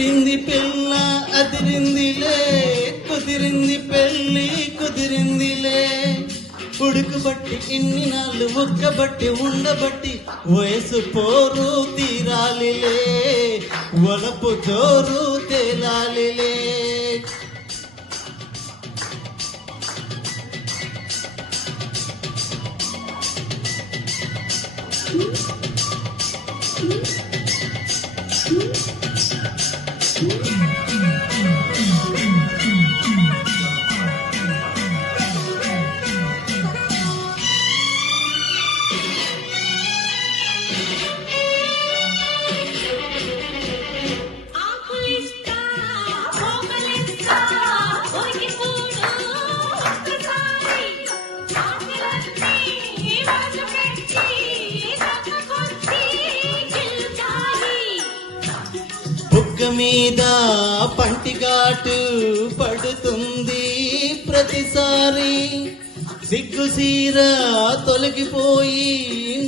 కుదిరింది పిల్ల అదిరిందిలే, కుదిరింది పెళ్ళి కుదిరిందిలే. ఉడుకుబట్టి ఇన్ని నాళ్ళు ఉక్కబట్టి ఉండబట్టి వయసు పోరు తీరాలిలే, వలపు జోరు తేలాలిలే. బుగ్గ మీద పంటిఘాటు పడుతుంది ప్రతిసారి, సిగ్గుసీర తొలగిపోయి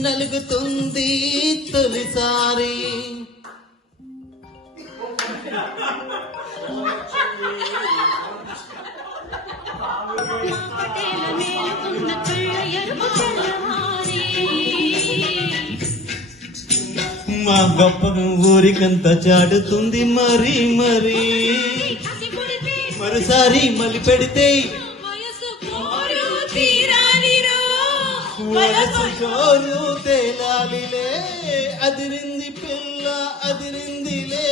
నలుగుతుంది తొలిసారి. మా గొప్పను ఊరికంతా చాడుతుంది మరి మరి, మరోసారి మళ్ళీ పెడితే వలపు జోరు తేలాలిలే. అదిరింది పిల్ల అదిరిందిలే,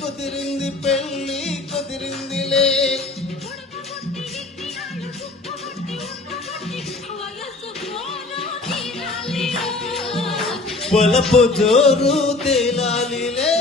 కుదిరింది పెళ్ళి కుదిరిందిలే. వలపు జోరు తేలాలిలే.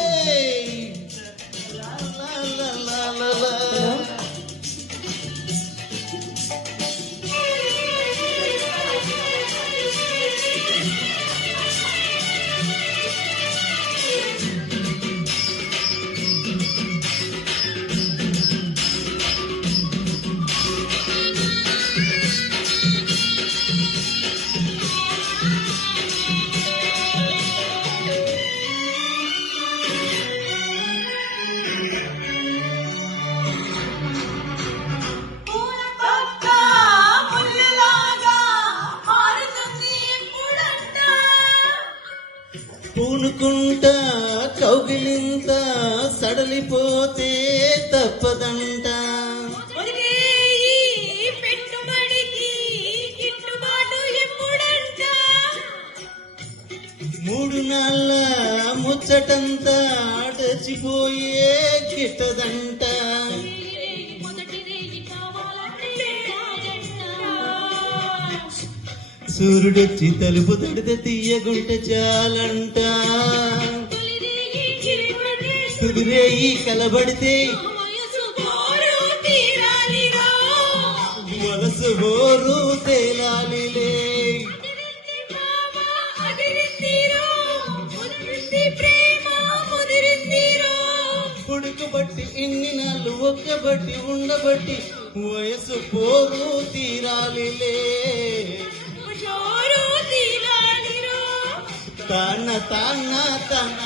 పూనుకుంటా కౌగిలింత సడలిపోతే తప్పదంట, మూడు నాళ్ళ ముచ్చటంతా చచ్చిపోయే గిట్టదంట. సూర్యుడొచ్చి తలుపు తడితే తీయగుంట చాలంట, తుదిరేయి కలబడితే మనసు బోరు తేలాలిలే. ఉడుకుబట్టి ఇన్ని నాళ్ళు ఒక్కబట్టి ఉండబట్టి వయసు పోరు తీరాలిలే. తాన తాన తాన